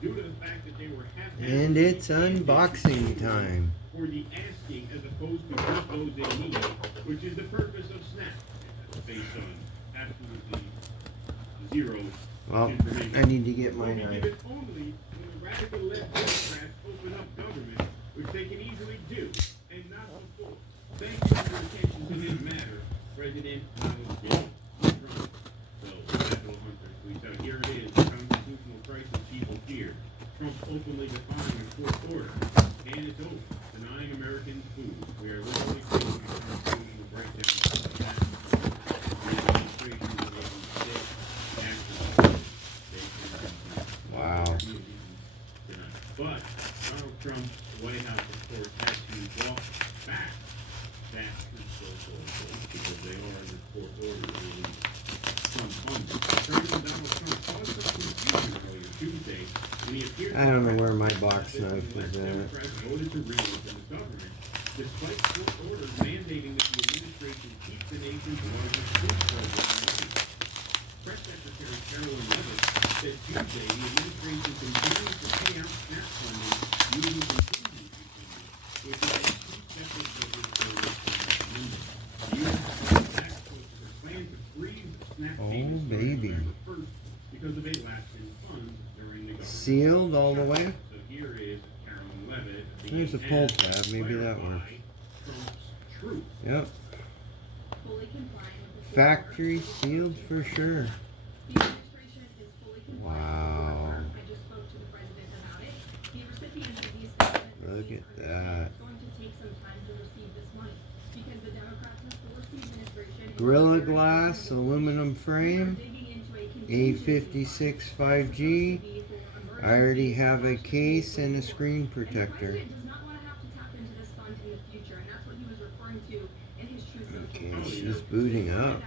due to the fact that they were And it's unboxing time. for the asking as opposed to just those they need, which is the purpose of Snap, based on absolutely zero Well, information. I need to get my We give knife. it only when the radical left Democrats open up government, which they can easily do, and not before. Thank you for your attention to this matter, President Donald J. Trump. So, Federal Hunter tweets out, here it is, the constitutional crisis people fear. Trump openly defying a court order, and it's over, denying Americans food. We are literally facing a constitutional breakdown. The administration is making sick actions. Wow. But Donald Trump's White House, of course, has to walk back that because they are under court order to release some funds. President Donald Trump caused some confusion earlier Tuesday when he appeared. I don't know where my box knife is at. Democrats voted to reopen the government, despite court orders mandating that the administration keep the nation's largest food program running. Press Secretary Carolyn Levitt said Tuesday the administration continues to pay out SNAP funding using contingency funding, which is a key separate budget for this Monday. The U.S. Department of Tax posted a plan to freeze SNAP payments baby. November 1st because of a lapse in funds during the government. Sealed all the way? So here is Carolyn Levitt. There's a pull tab. Maybe that works. Trump's truth. Yep. Factory sealed for sure. Wow. Look at that. Gorilla Glass aluminum frame. A56 5G. I already have a case and a screen protector. Okay, she's booting up.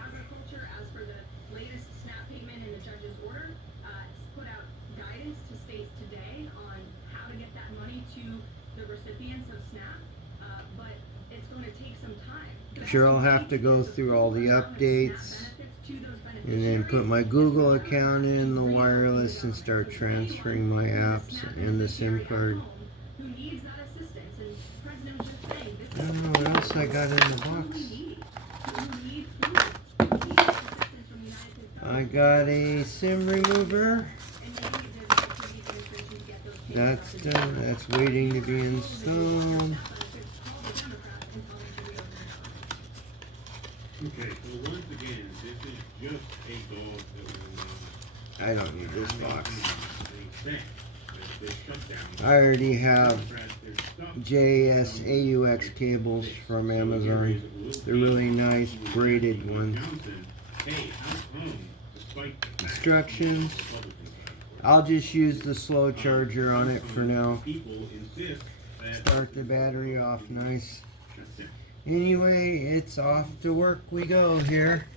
Sure, I'll have to go through all the updates and then put my Google account in the wireless and start transferring my apps and the SIM card. I don't know what else I got in the box. I got a SIM remover. That's done. That's waiting to be installed. Okay, so once again, this is just a dog that will I don't need this box. they shut down. I already have JSAUX cables from Amazon. They're really nice braided ones. Instructions. I'll just use the slow charger on it for now. Start the battery off nice. Anyway, it's off to work we go here.